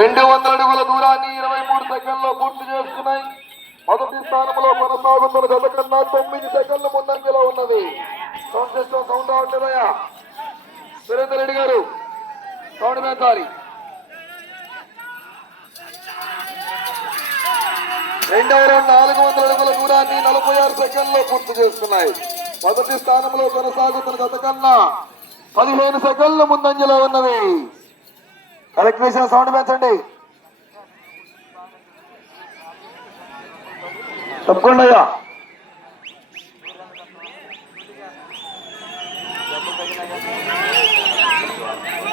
200 అడుగుల దూరాన్ని 23 సెకండ్లో పూర్తి చేసుకున్నాయి. మొదటి స్థానంలో కొనసాగుతున్న జత కన్నా 9 సెకండ్ల ముందంజలో ఉన్నది. సౌండ్ సిస్టమ్ సౌండ్ రావట్లేదయ్యా సురేందర్ రెడ్డి గారు, సౌండ్ పెంచాలి. 2వ రౌండ్ 400 అడుగుల దూరాన్ని 46 సెకండ్లో పూర్తి చేసుకున్నాయి. మొదటి స్థానంలో కొనసాగుతున్న జత కన్నా 15 సెకండ్ల ముందంజలో ఉన్నది. ఎలక్ట్రీషియన్ సౌండ్ పెంచండి. తప్పకుండా అయ్యా.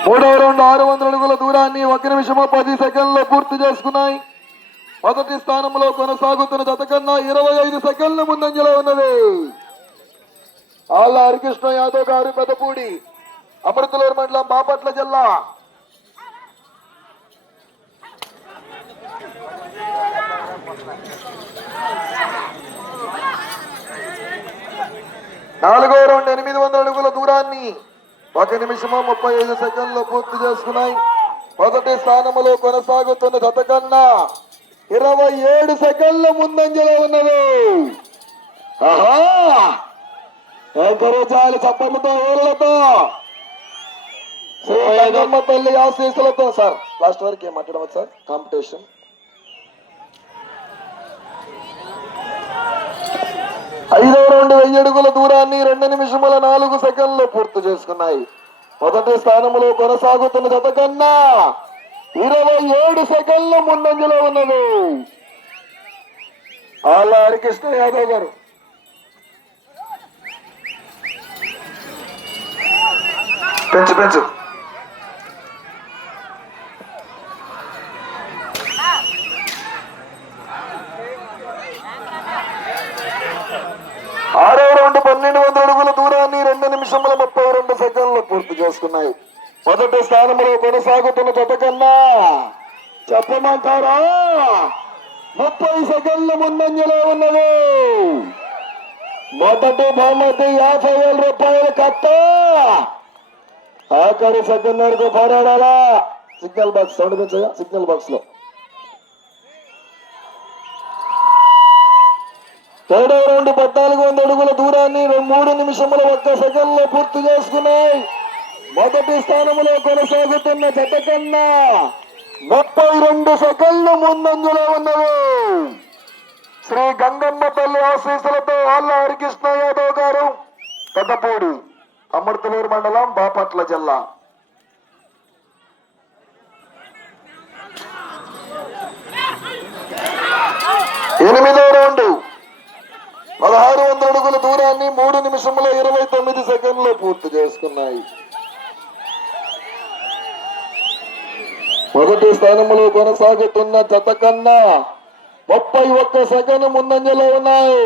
మూడవ రౌండ్ 600 అడుగుల దూరాన్ని 1 నిమిషము 10 సెకండ్లో పూర్తి చేసుకున్నాయి. మొదటి స్థానంలో కొనసాగుతున్న జత కన్నా 25 సెకండ్ల ముందంజలో ఉన్నది. ఆళ్ళ హరికృష్ణ యాదవ్ గారు, పెదపూడి, అమృతలూరు మండలం, బాపట్ల జిల్లా. నాలుగో రౌండ్ 800 అడుగుల దూరాన్ని 1 నిమిషము 35 సెకండ్లు పూర్తి చేసుకున్నాయి. మొదటి స్థానంలో కొనసాగుతున్న జత కన్నా 27 సెకండ్ల ముందంజలో ఉన్నది. ఎంకరేజాలి చప్పట్లతో, ఊళ్ళతో, శ్రీ గంగమ్మ తల్లి ఆశీస్సులతో. సార్ లాస్ట్ వరకు ఏం మాట్లాడవచ్చు సార్? కాంపిటీషన్ 5వ రౌండ్ 1000 అడుగుల దూరాన్ని 2 నిమిషముల 4 సెకండ్లు పూర్తి చేసుకున్నాయి. మొదటి స్థానంలో కొనసాగుతున్న జత కన్నా 27 సెకండ్ల ముందంజలో ఉన్నది. ఆళ్ళ హరికృష్ణ యాదవ్ గారు. పెంచు 6వ రౌండ్ 1200 అడుగుల దూరాన్ని 2 నిమిషముల 32 సెకండ్లు పూర్తి చేసుకున్నాయి. మొదటి స్థానంలో కొనసాగుతున్న జత కన్నా చెప్పమంటారా 30 సెకండ్ల ముందంజలో ఉన్నది. మొదటి బహుమతి 50,000 రూపాయల కట్ట. ఆఖరి సెకండ్ వరకు పోరాడాలా. సిగ్నల్ బాక్స్ సౌండ్ పెంచగా, సిగ్నల్ బాక్స్ లో. 3వ రౌండ్ 1400 అడుగుల దూరాన్ని 3 నిమిషముల 1 సెకండ్లో పూర్తి చేసుకున్నాయి. మొదటి స్థానంలో కొనసాగుతున్న జత కన్నా 32 సెకండ్లు ముందంజలో ఉన్నది. శ్రీ గంగమ్మ తల్లి ఆశీస్సులతో ఆళ్ళ హరికృష్ణ యాదవ్ గారు, పెద్దపూడి, అమృతలూరు మండలం, బాపట్ల జిల్లా. ఎనిమిదవ రౌండ్ 1600 అడుగుల దూరాన్ని 3 నిమిషముల 29 సెకండ్లు పూర్తి చేసుకున్నాయి. మొదటి స్థానంలో కొనసాగుతున్న జత కన్నా 31 సెకండ్ ముందంజలో ఉన్నాయి.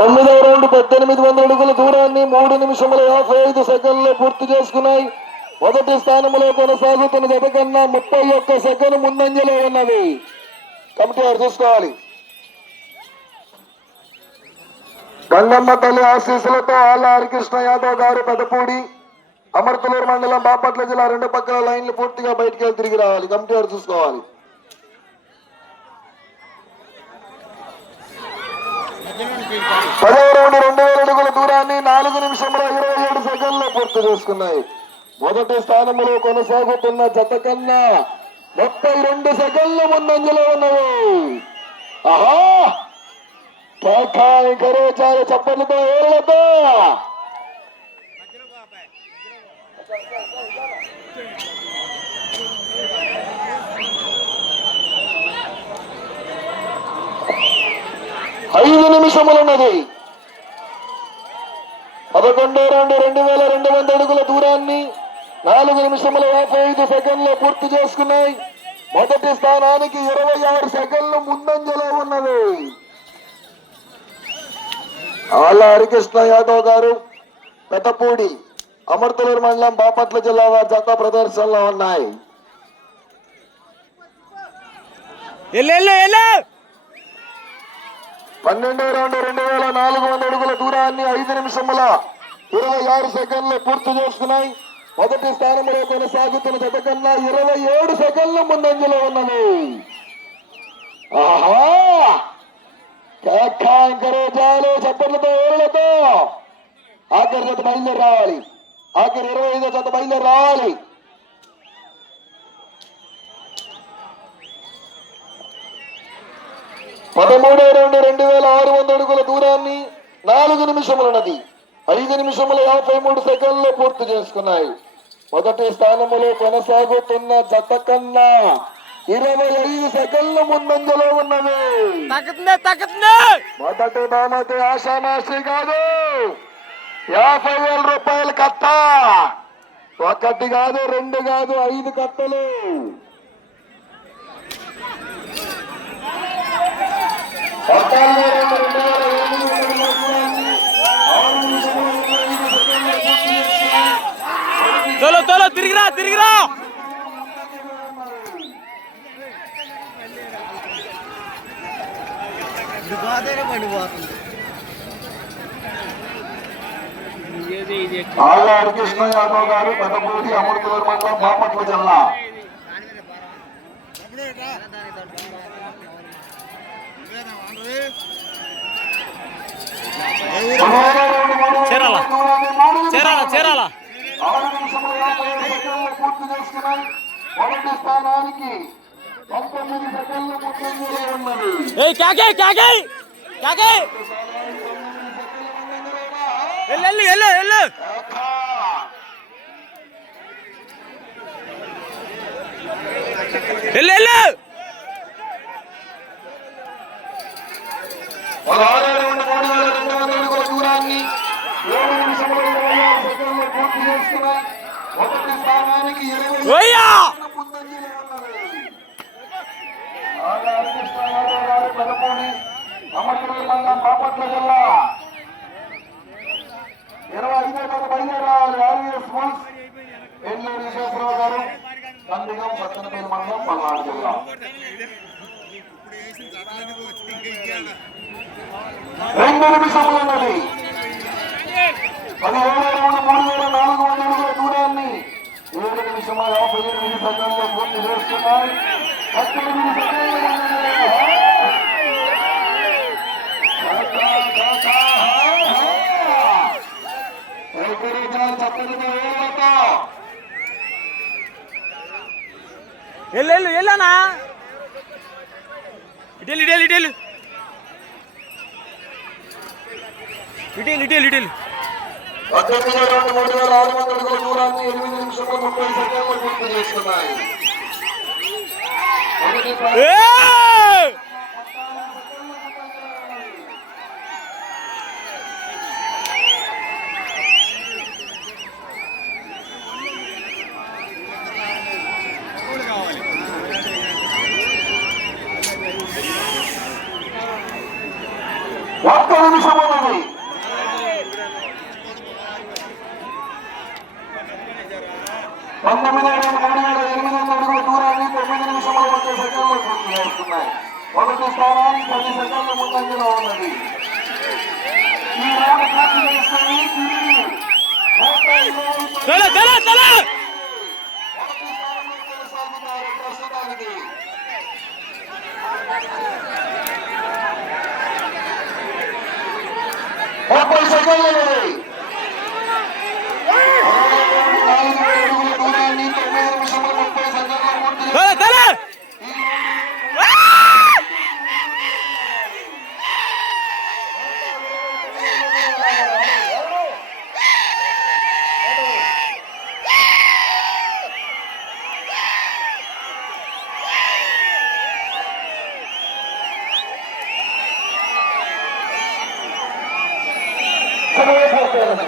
తొమ్మిదవ రౌండ్ 1800 అడుగుల దూరాన్ని 3 నిమిషముల 55 సెకండ్లు పూర్తి చేసుకున్నాయి. మొదటి స్థానంలో కొనసాగుతున్న జత కన్నా 31 సెకండ్ ముందంజలో ఉన్నది. కమిటీ వారు చూసుకోవాలి. గంగమ్మ తల్లి ఆశీస్సులతో ఆళ్ళ హరికృష్ణ యాదవ్ గారు, పెద్దపూడి, అమృతలూరు మండలం, బాపట్ల జిల్లా. 2 పక్కల లైన్లు పూర్తిగా బయటికి వెళ్ళి తిరిగి రావాలి. కమిటీ వారు చూసుకోవాలి. 10వ రౌండ్ 2000 అడుగుల దూరాన్ని 4 నిమిషముల 27 సెకండ్లు పూర్తి చేసుకున్నాయి. మొదటి స్థానంలో కొనసాగుతున్న జత కన్నా 32 సెకండ్ల ముందంజలో ఉన్నవి. ఆహా, ఎంకరేజాలి చప్పట్లతో, ఏళ్లతో. 5 నిమిషములున్నది. 11వ రౌండ్ 2200 అడుగుల దూరాన్ని 4 నిమిషముల 55 సెకండ్లు పూర్తి చేసుకున్నాయి. మొదటి స్థానానికి 26 సెకండ్లు ముందంజలో ఉన్నది. ఆళ్ళ హరికృష్ణ యాదవ్ గారు, పెద్దపూడి, అమర్తలూరు మండలం, బాపట్ల జిల్లా వారి జత ప్రదర్శనలో ఉన్నాయి. 12వ రౌండ్ 2400 అడుగుల దూరాన్ని 5 నిమిషముల 26 సెకండ్లు పూర్తి చేసుకున్నాయి. మొదటి స్థానంలో కొనసాగుతున్న జత కన్నా 27 సెకండ్లు ముందంజలో ఉన్నది. ఆహా, చాలు చప్పట్లతో ఏళ్లతో ఆఖరి జత బయలుదేరి రావాలి. ఆఖరి 25వ జత బయలుదేరి రావాలి. 13వ రౌండ్ 2600 అడుగుల దూరాన్ని 4 నిమిషములున్నది. 5 నిమిషముల 53 సెకండ్లు పూర్తి చేసుకున్నాయి. మొదటి స్థానములో కొనసాగుతున్న జత కన్నా 25 సెకండ్లు ముందంజలో ఉన్నది. మొదటి బహుమతి ఆషామాషి కాదు, 50,000 రూపాయలు కట్ట. 1 కాదు, 2 కాదు, 5 కట్టలు. తోలో తిరిగిరా ఆళ్ళ హరికృష్ణ యాదవ్ గారు, పెద్దపూడి, అమృతలూరు మండలం, బాపట్ల జిల్లా. చేరాలా 6 నిమిషముల 55 సెకండ్లు పూర్తి చేసుకున్నాయి. మొదటి స్థానానికి 19 సెకండ్లు ముందంజలో ఉన్నది. దూరాన్ని 7 నిమిషముల 26 సెకండ్లు పూర్తి చేసుకున్నాయి. మొదటి స్థానానికి 20 ముందంజలో ఉన్నది. ఆళ్ళ హరికృష్ణ యాదవ్ గారు, పెద్దపూడి, అమర్తలూరు మండలం, బాపట్ల జిల్లా. 25వ జత బయలుదేరి రావాలి. ఆర్వీఎస్ స్కూల్స్, ఎల్లూరు విశ్వేశ్వరరావు గారు, నందిగం, సత్తెనపల్లి మండలం, పల్నాడు జిల్లా. 2 నిమిషములు ఉన్నది. 17వ రౌండ్ 3400 అడుగుల దూరాన్ని 7 నిమిషముల 58 సెకండ్లు పూర్తి చేస్తున్నాయి. 18 సెకండ్లు వెళ్ళనా ఇటెల్ 19వ రౌండ్ 3600 అడుగుల దూరాన్ని 8 నిమిషముల 30 సెకండ్లు పూర్తి చేస్తున్నాయి. ఒక్క నిమిషం ఉన్నది. 19,800 అడుగుల దూరాన్ని 9 నిమిషముల 30 సెకండ్లు పూర్తి చేస్తున్నాయి. మొదటి స్థానానికి 10 సెకండ్ల ముందంజలో ఉన్నది. ఈ రౌండ్ పూర్తి చేసుకొని తిరిగి కొనసాగుతారు ప్రస్తుతానికి. 30 సెకండ్లు ఉన్నది. 4 అడుగుల దూరాన్ని 9 నిమిషముల 30 సెకండ్లు పూర్తి చేస్తున్నారు. సమయం పూర్తయినది.